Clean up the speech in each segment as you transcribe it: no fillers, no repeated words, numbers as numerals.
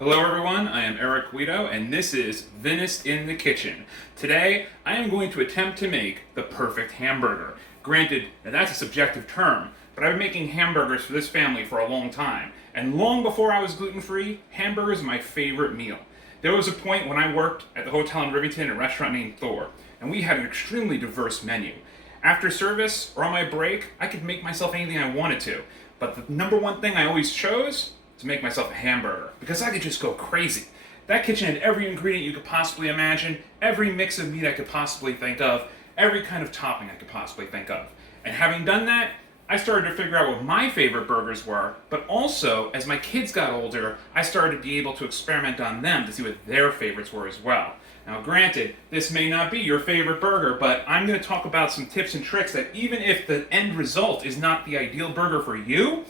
Hello everyone, I am Eric Guido and this is Vinous in the Kitchen. Today, I am going to attempt to make the perfect hamburger. Granted, now that's a subjective term, but I've been making hamburgers for this family for a long time. And long before I was gluten-free, hamburgers are my favorite meal. There was a point when I worked at the hotel in Rivington, a restaurant named Thor, and we had an extremely diverse menu. After service or on my break, I could make myself anything I wanted to. But the number one thing I always chose to make myself a hamburger because I could just go crazy. That kitchen had every ingredient you could possibly imagine, every mix of meat I could possibly think of, every kind of topping I could possibly think of. And having done that, I started to figure out what my favorite burgers were, but also, as my kids got older, I started to be able to experiment on them to see what their favorites were as well. Now, granted, this may not be your favorite burger, but I'm going to talk about some tips and tricks that even if the end result is not the ideal burger for you,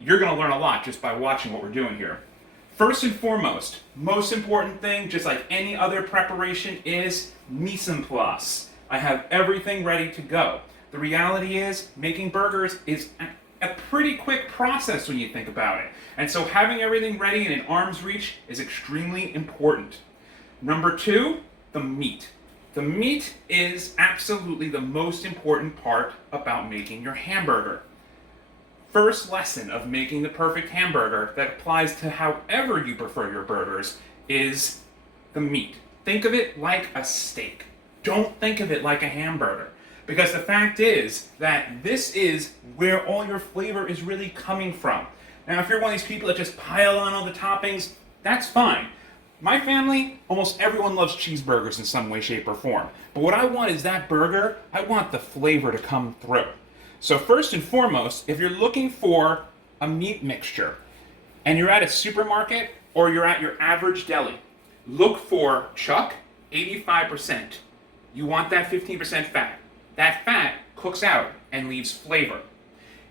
you're going to learn a lot just by watching what we're doing here. First and foremost, most important thing, just like any other preparation, is mise en place. I have everything ready to go. The reality is, making burgers is a pretty quick process when you think about it. And so having everything ready and in arm's reach is extremely important. Number two, the meat. The meat is absolutely the most important part about making your hamburger. First lesson of making the perfect hamburger that applies to however you prefer your burgers is the meat. Think of it like a steak. Don't think of it like a hamburger. Because the fact is that this is where all your flavor is really coming from. Now, if you're one of these people that just pile on all the toppings, that's fine. My family, almost everyone loves cheeseburgers in some way, shape, or form. But what I want is that burger, I want the flavor to come through. So first and foremost, if you're looking for a meat mixture and you're at a supermarket or you're at your average deli, look for chuck, 85%. You want that 15% fat. That fat cooks out and leaves flavor.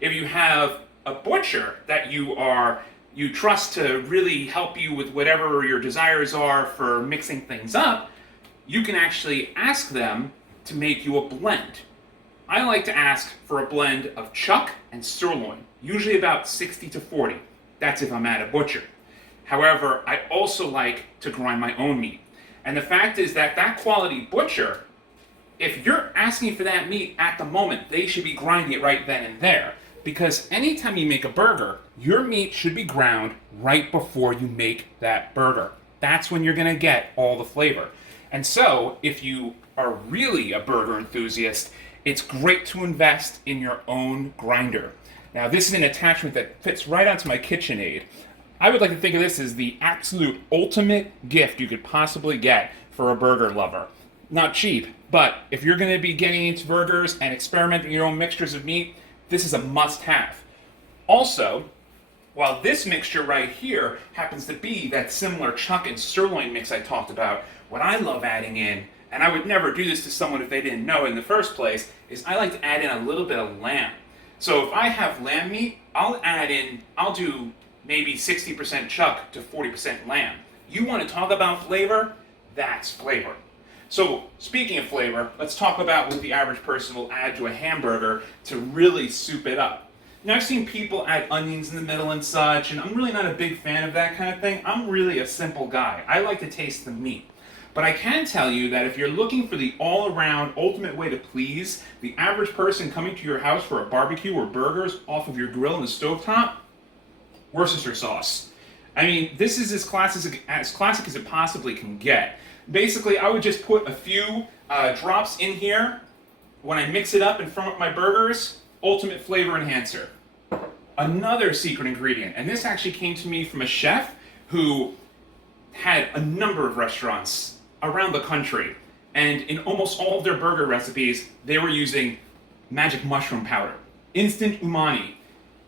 If you have a butcher that you trust to really help you with whatever your desires are for mixing things up, you can actually ask them to make you a blend. I like to ask for a blend of chuck and sirloin, usually about 60-40. That's if I'm at a butcher. However, I also like to grind my own meat. And the fact is that that quality butcher, if you're asking for that meat at the moment, they should be grinding it right then and there. Because anytime you make a burger, your meat should be ground right before you make that burger. That's when you're going to get all the flavor. And so, if you are really a burger enthusiast, it's great to invest in your own grinder. Now, this is an attachment that fits right onto my KitchenAid. I would like to think of this as the absolute ultimate gift you could possibly get for a burger lover. Not cheap, but if you're going to be getting into burgers and experimenting your own mixtures of meat, this is a must-have. Also, while this mixture right here happens to be that similar chuck and sirloin mix I talked about, what I love adding in, and I would never do this to someone if they didn't know in the first place, is I like to add in a little bit of lamb. So if I have lamb meat, I'll do maybe 60% chuck to 40% lamb. You want to talk about flavor? That's flavor. So speaking of flavor, let's talk about what the average person will add to a hamburger to really soup it up. Now, I've seen people add onions in the middle and such, and I'm really not a big fan of that kind of thing. I'm really a simple guy. I like to taste the meat. But I can tell you that if you're looking for the all-around ultimate way to please the average person coming to your house for a barbecue or burgers off of your grill and the stovetop, Worcestershire sauce. I mean, this is as classic as it possibly can get. Basically, I would just put a few drops in here. When I mix it up and firm up my burgers, ultimate flavor enhancer. Another secret ingredient, and this actually came to me from a chef who had a number of restaurants around the country, and in almost all of their burger recipes, they were using magic mushroom powder. Instant umami.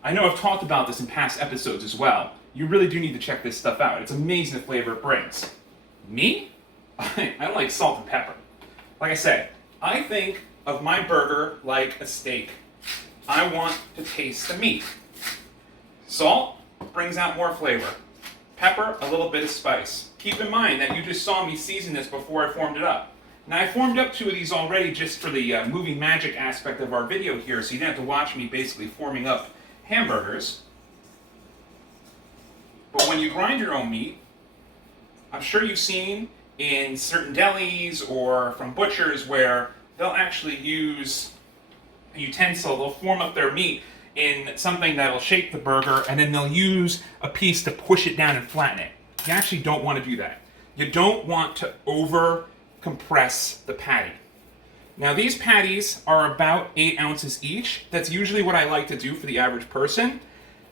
I know I've talked about this in past episodes as well. You really do need to check this stuff out. It's amazing the flavor it brings. Me? I like salt and pepper. Like I said, I think of my burger like a steak. I want to taste the meat. Salt brings out more flavor. Pepper, a little bit of spice. Keep in mind that you just saw me season this before I formed it up. Now, I formed up 2 of these already just for the movie magic aspect of our video here, so you didn't have to watch me basically forming up hamburgers. But when you grind your own meat, I'm sure you've seen in certain delis or from butchers where they'll actually use a utensil, they'll form up their meat in something that'll shape the burger, and then they'll use a piece to push it down and flatten it. You actually don't want to do that. You don't want to over compress the patty. Now these patties are about 8 ounces each. That's usually what I like to do for the average person.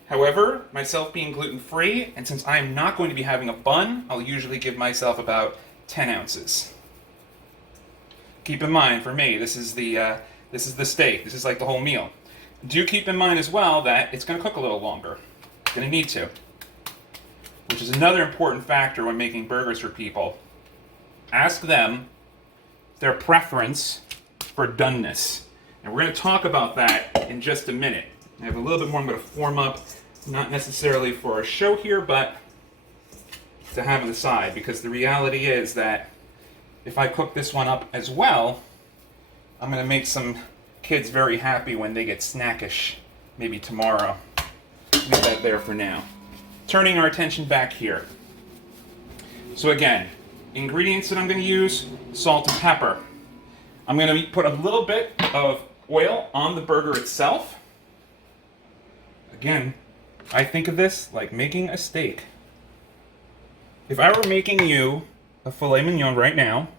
However, myself being gluten-free, and since I am not going to be having a bun, I'll usually give myself about 10 ounces. Keep in mind, for me, this is the steak. This is like the whole meal. Do keep in mind as well that it's going to cook a little longer. It's going to need to. Which is another important factor when making burgers for people. Ask them their preference for doneness. And we're going to talk about that in just a minute. I have a little bit more I'm going to form up, not necessarily for a show here, but to have on the side, because the reality is that if I cook this one up as well, I'm going to make some kids very happy when they get snackish, maybe tomorrow. Leave that there for now. Turning our attention back here. So again, ingredients that I'm going to use, salt and pepper. I'm going to put a little bit of oil on the burger itself. Again, I think of this like making a steak. If I were making you a filet mignon right now,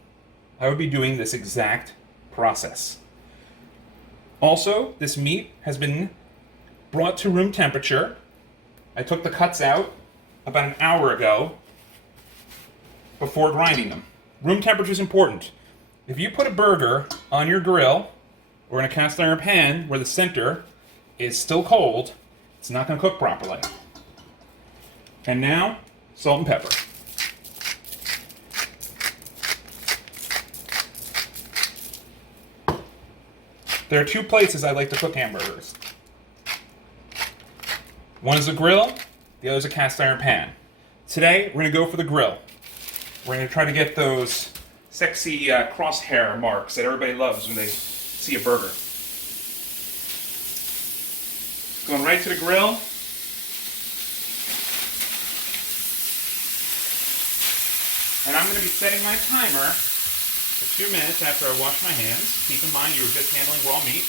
I would be doing this exact process. Also, this meat has been brought to room temperature. I took the cuts out about an hour ago before grinding them. Room temperature is important. If you put a burger on your grill or in a cast iron pan where the center is still cold, it's not going to cook properly. And now, salt and pepper. There are 2 places I like to cook hamburgers. One is a grill, the other is a cast iron pan. Today, we're going to go for the grill. We're going to try to get those sexy crosshair marks that everybody loves when they see a burger. Going right to the grill. And I'm going to be setting my timer for 2 minutes after I wash my hands. Keep in mind you were just handling raw meat.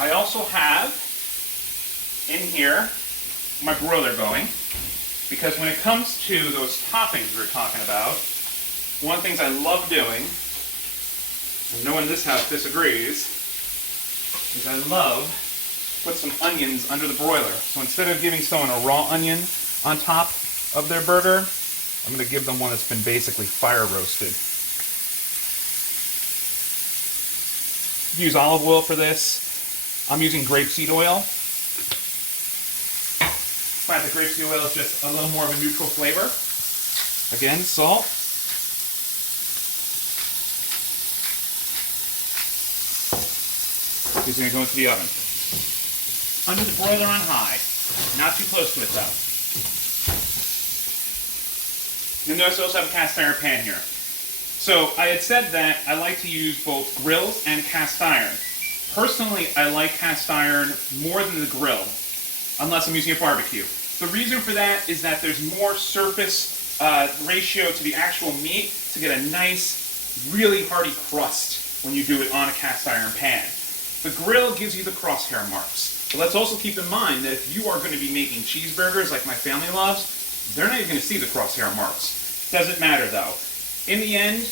I also have in here my broiler going, because when it comes to those toppings we were talking about, one of the things I love doing, and no one in this house disagrees, is I love to put some onions under the broiler. So instead of giving someone a raw onion on top of their burger, I'm going to give them one that's been basically fire roasted. Use olive oil for this. I'm using grapeseed oil. I find that grapeseed oil is just a little more of a neutral flavor. Again, salt. This is going to go into the oven. Under the broiler on high. Not too close to it though. You'll notice I also have a cast iron pan here. So I had said that I like to use both grills and cast iron. Personally, I like cast iron more than the grill, unless I'm using a barbecue. The reason for that is that there's more surface ratio to the actual meat to get a nice, really hearty crust when you do it on a cast iron pan. The grill gives you the crosshair marks. But let's also keep in mind that if you are going to be making cheeseburgers like my family loves, they're not even going to see the crosshair marks. Doesn't matter though. In the end,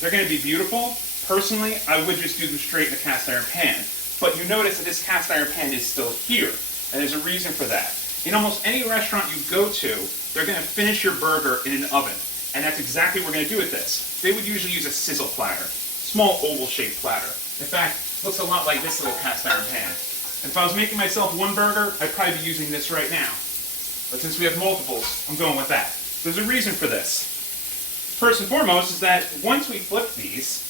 they're going to be beautiful. Personally, I would just do them straight in the cast iron pan. But you notice that this cast iron pan is still here, and there's a reason for that. In almost any restaurant you go to, they're going to finish your burger in an oven, and that's exactly what we're going to do with this. They would usually use a sizzle platter, small oval-shaped platter. In fact, it looks a lot like this little cast iron pan. And if I was making myself one burger, I'd probably be using this right now. But since we have multiples, I'm going with that. There's a reason for this. First and foremost is that once we flip these,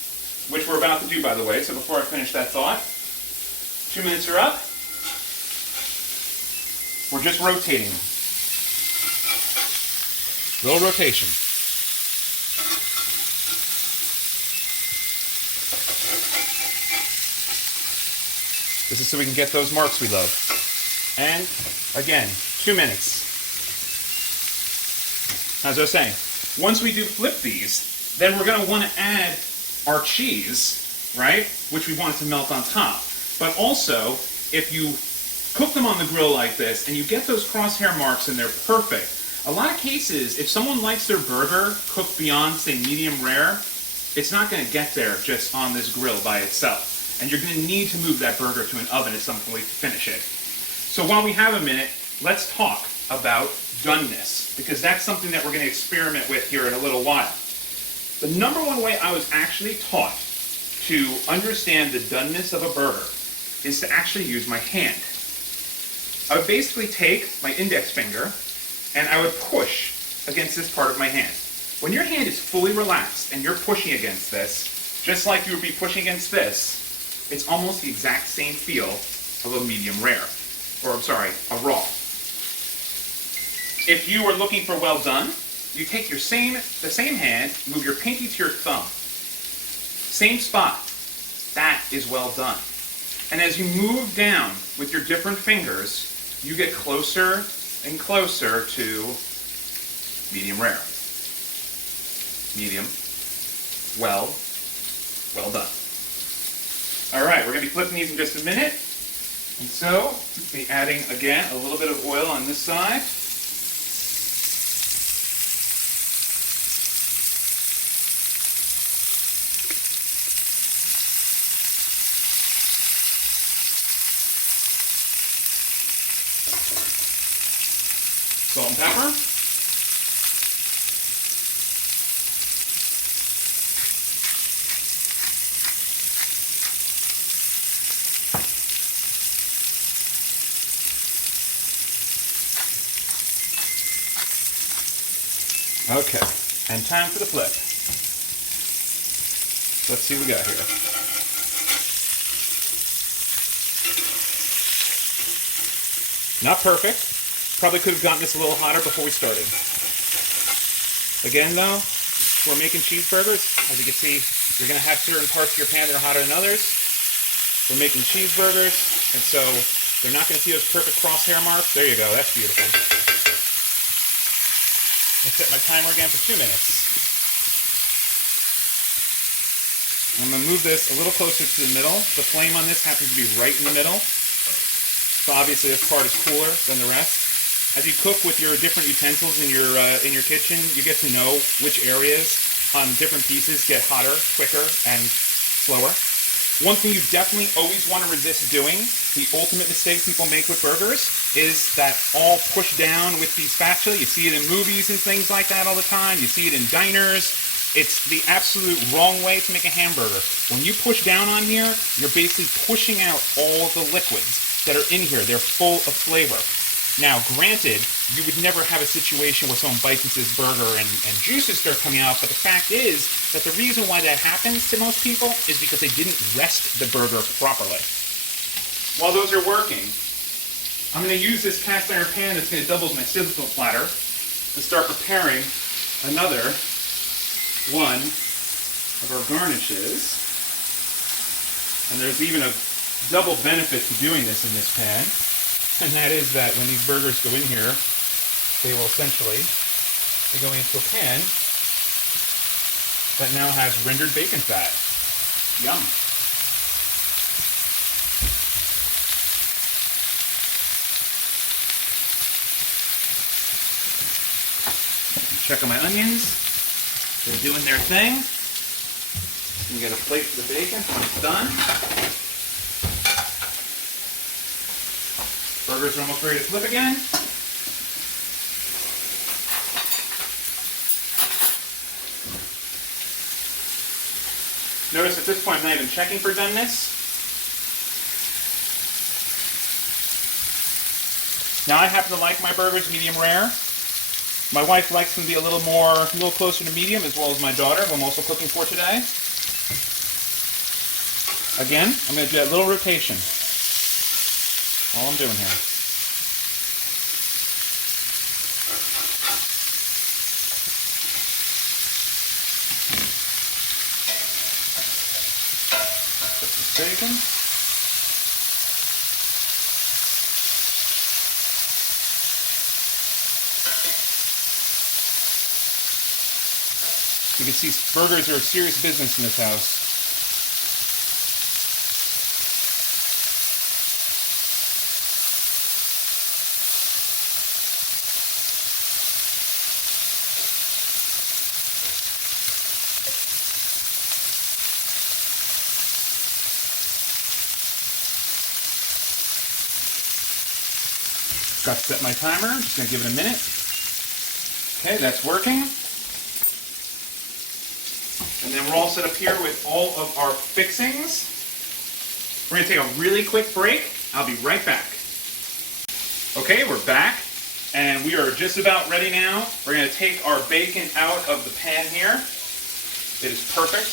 which we're about to do, by the way, so before I finish that thought, 2 minutes are up. We're just rotating them. Little rotation. This is so we can get those marks we love. And again, 2 minutes. As I was saying, once we do flip these, then we're going to want to add our cheese, right? Which we want it to melt on top. But also, if you cook them on the grill like this and you get those crosshair marks and they're perfect, a lot of cases, if someone likes their burger cooked beyond, say, medium rare, it's not going to get there just on this grill by itself. And you're going to need to move that burger to an oven at some point to finish it. So while we have a minute, let's talk about doneness, because that's something that we're going to experiment with here in a little while. The number one way I was actually taught to understand the doneness of a burger is to actually use my hand. I would basically take my index finger and I would push against this part of my hand. When your hand is fully relaxed and you're pushing against this, just like you would be pushing against this, it's almost the exact same feel of a medium rare, or I'm sorry, a raw. If you are looking for well done, you take the same hand, move your pinky to your thumb. Same spot. That is well done. And as you move down with your different fingers, you get closer and closer to medium rare. Medium. Well done. All right, we're going to be flipping these in just a minute. And so, be adding, again, a little bit of oil on this side. Salt and pepper. Okay, and time for the flip. Let's see what we got here. Not perfect. Probably could have gotten this a little hotter before we started. Again though, we're making cheeseburgers. As you can see, you're going to have certain parts of your pan that are hotter than others. We're making cheeseburgers, and so they're not going to see those perfect crosshair marks. There you go, that's beautiful. I'll set my timer again for 2 minutes. I'm going to move this a little closer to the middle. The flame on this happens to be right in the middle. So obviously this part is cooler than the rest. As you cook with your different utensils in your kitchen, you get to know which areas on different pieces get hotter, quicker, and slower. One thing you definitely always want to resist doing, the ultimate mistake people make with burgers, is that all push down with the spatula. You see it in movies and things like that all the time. You see it in diners. It's the absolute wrong way to make a hamburger. When you push down on here, you're basically pushing out all the liquids that are in here. They're full of flavor. Now, granted, you would never have a situation where someone bites into this burger and juices start coming out, but the fact is that the reason why that happens to most people is because they didn't rest the burger properly. While those are working, I'm going to use this cast iron pan that's going to double as my sizzle platter to start preparing another one of our garnishes. And there's even a double benefit to doing this in this pan. And that is that when these burgers go in here, they will essentially be going into a pan that now has rendered bacon fat. Yum. Check on my onions. They're doing their thing. You get a plate for the bacon when it's done. Burgers are almost ready to flip again. Notice at this point I'm not even checking for doneness. Now I happen to like my burgers medium rare. My wife likes them to be a little closer to medium, as well as my daughter, who I'm also cooking for today. Again, I'm going to do that little rotation. All I'm doing here. Put some bacon. You can see burgers are serious business in this house. Got to set my timer. I'm just going to give it a minute. Okay, that's working. And then we're all set up here with all of our fixings. We're going to take a really quick break. I'll be right back. Okay, we're back. And we are just about ready now. We're going to take our bacon out of the pan here. It is perfect.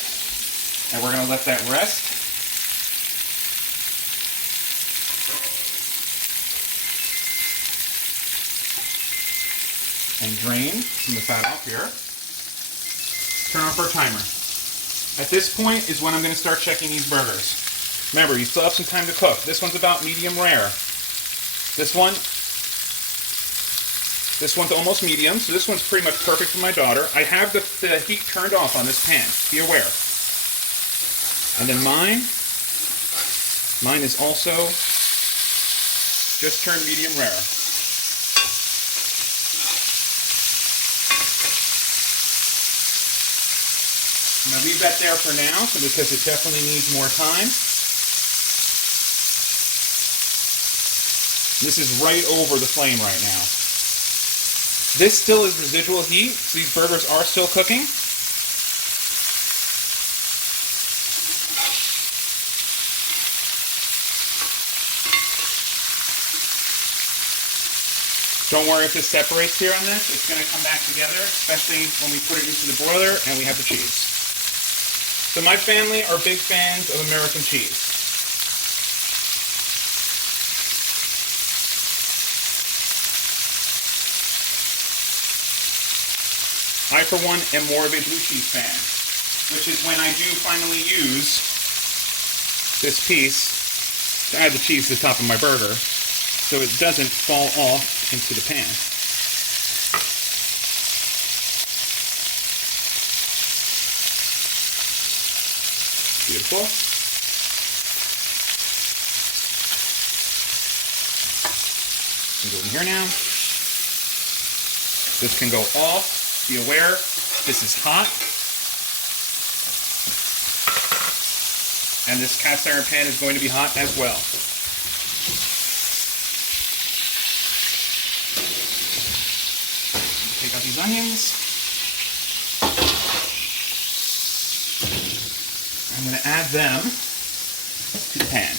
And we're going to let that rest. And drain some of the fat off here. Turn off our timer. At this point is when I'm going to start checking these burgers. Remember, you still have some time to cook. This one's about medium rare. This one's almost medium, so this one's pretty much perfect for my daughter. I have the heat turned off on this pan, be aware. And then mine is also just turned medium rare. I'm going to leave that there for now, because it definitely needs more time. This is right over the flame right now. This still is residual heat, so these burgers are still cooking. Don't worry if this separates here on this. It's going to come back together, especially when we put it into the broiler and we have the cheese. So my family are big fans of American cheese. I, for one, am more of a blue cheese fan, which is when I do finally use this piece to add the cheese to the top of my burger so it doesn't fall off into the pan. Beautiful. Go in here now. This can go off. Be aware, this is hot. And this cast iron pan is going to be hot as well. Take out these onions. I'm going to add them to the pan.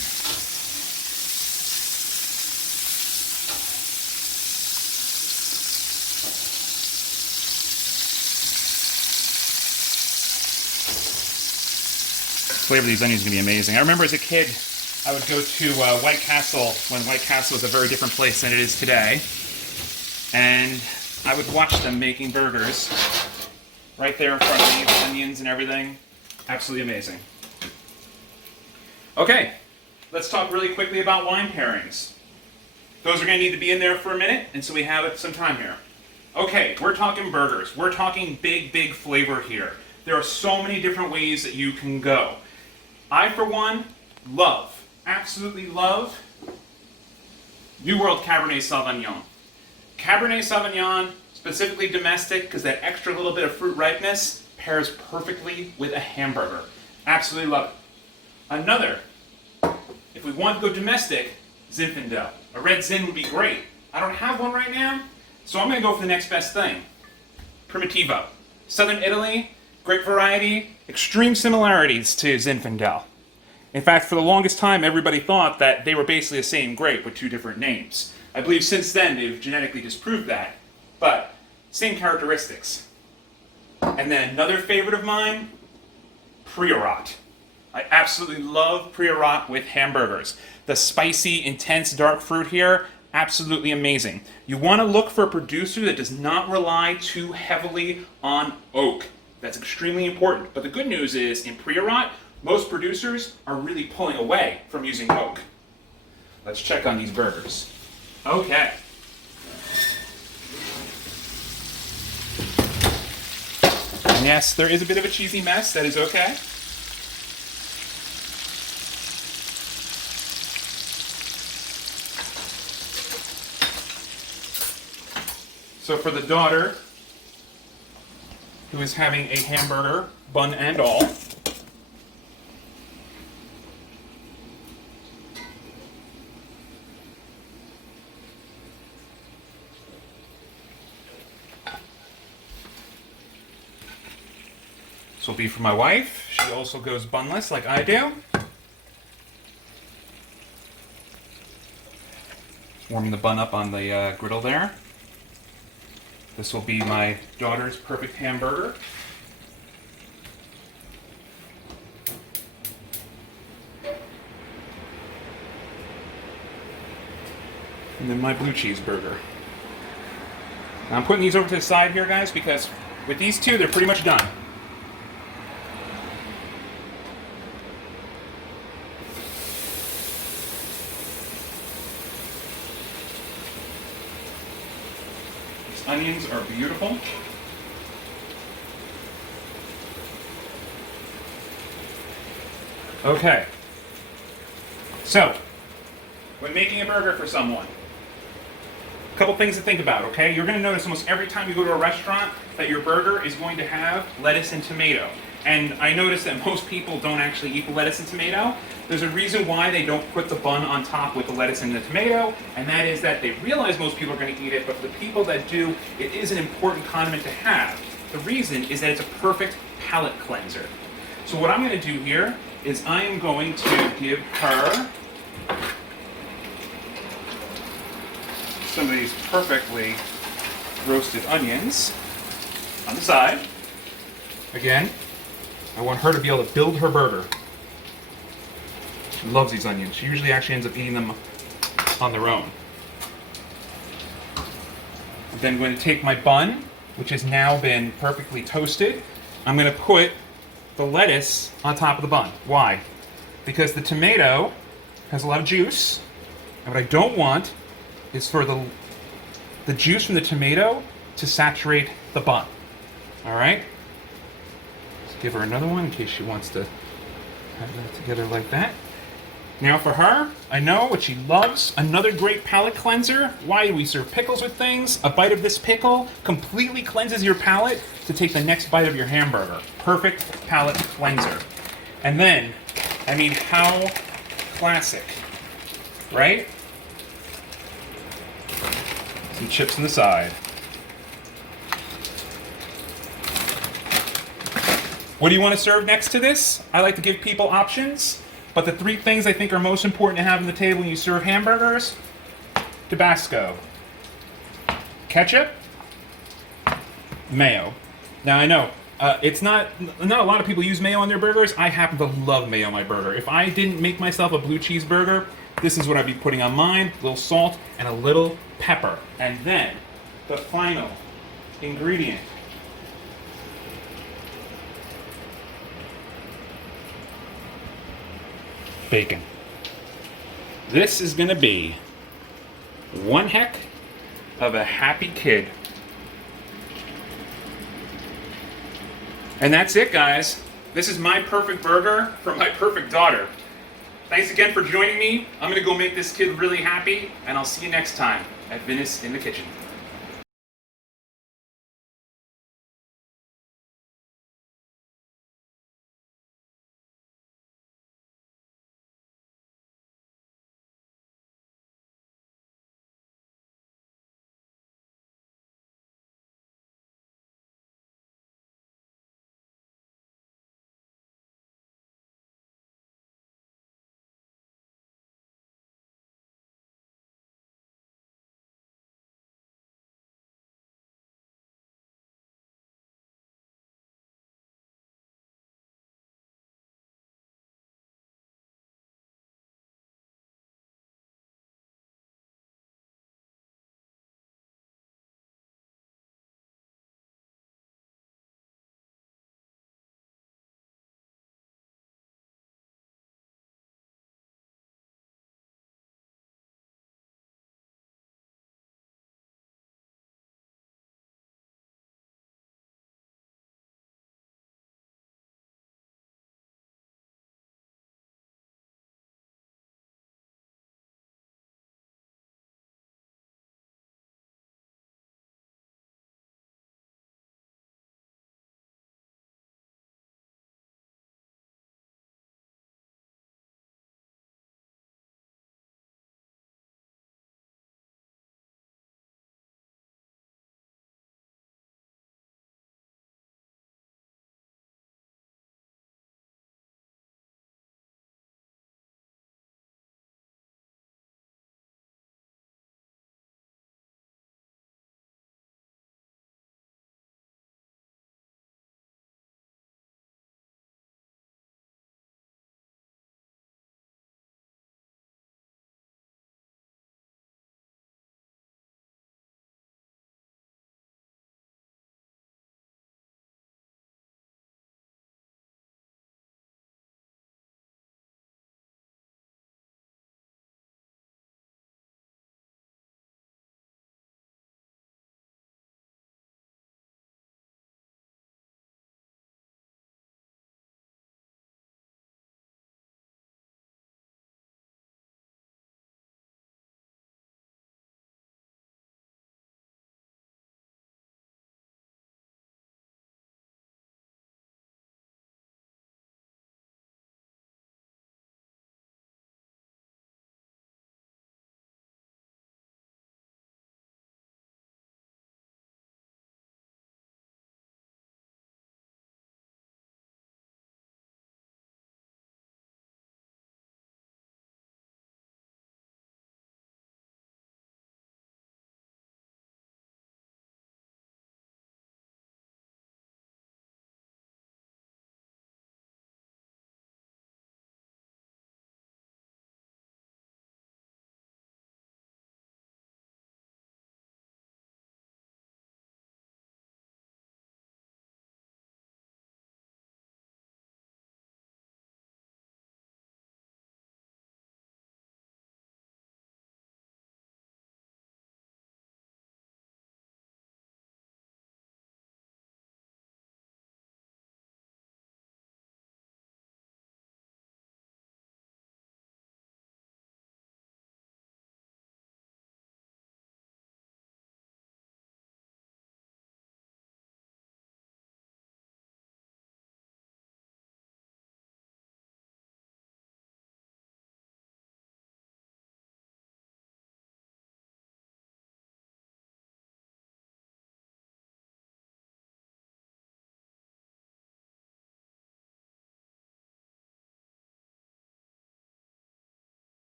The flavor of these onions is going to be amazing. I remember as a kid, I would go to White Castle when White Castle was a very different place than it is today. And I would watch them making burgers right there in front of me with onions and everything. Absolutely amazing. Okay, let's talk really quickly about wine pairings. Those are going to need to be in there for a minute, and so we have some time here. Okay, we're talking burgers. We're talking big, big flavor here. There are so many different ways that you can go. I, for one, love, absolutely love, New World Cabernet Sauvignon. Cabernet Sauvignon, specifically domestic, because that extra little bit of fruit ripeness pairs perfectly with a hamburger. Absolutely love it. Another, if we want to go domestic, Zinfandel. A red Zin would be great. I don't have one right now, so I'm going to go for the next best thing. Primitivo. Southern Italy, grape variety, extreme similarities to Zinfandel. In fact, for the longest time, everybody thought that they were basically the same grape with two different names. I believe since then they've genetically disproved that, but same characteristics. And then another favorite of mine, Priorat. I absolutely love Priorat with hamburgers. The spicy, intense dark fruit here, absolutely amazing. You want to look for a producer that does not rely too heavily on oak. That's extremely important. But the good news is, in Priorat, most producers are really pulling away from using oak. Let's check on these burgers. Okay. And yes, there is a bit of a cheesy mess. That is okay. So for the daughter, who is having a hamburger, bun and all, this will be for my wife. She also goes bunless like I do. Warming the bun up on the griddle there. This will be my daughter's perfect hamburger. And then my blue cheeseburger. Now I'm putting these over to the side here, guys, because with these two, they're pretty much done. Onions are beautiful. Okay. So, when making a burger for someone, a couple things to think about, okay? You're going to notice almost every time you go to a restaurant that your burger is going to have lettuce and tomato. And I notice that most people don't actually eat the lettuce and tomato. There's a reason why they don't put the bun on top with the lettuce and the tomato, and that is that they realize most people are going to eat it, but for the people that do, it is an important condiment to have. The reason is that it's a perfect palate cleanser. So what I'm going to do here is I am going to give her some of these perfectly roasted onions on the side. Again, I want her to be able to build her burger. She loves these onions. She usually actually ends up eating them on their own. Then I'm going to take my bun, which has now been perfectly toasted. I'm going to put the lettuce on top of the bun. Why? Because the tomato has a lot of juice, and what I don't want is for the juice from the tomato to saturate the bun. All right? Let's give her another one in case she wants to have that together like that. Now for her, I know what she loves. Another great palate cleanser. Why do we serve pickles with things? A bite of this pickle completely cleanses your palate to take the next bite of your hamburger. Perfect palate cleanser. And then, I mean, how classic, right? Some chips on the side. What do you want to serve next to this? I like to give people options. But the three things I think are most important to have on the table when you serve hamburgers: Tabasco, ketchup, mayo. Now I know it's not a lot of people use mayo on their burgers. I happen to love mayo on my burger. If I didn't make myself a blue cheeseburger, this is what I'd be putting on mine: a little salt and a little pepper. And then the final ingredient. Bacon. This is going to be one heck of a happy kid. And that's it, guys. This is my perfect burger for my perfect daughter. Thanks again for joining me. I'm going to go make this kid really happy, and I'll see you next time at Vinous in the Kitchen.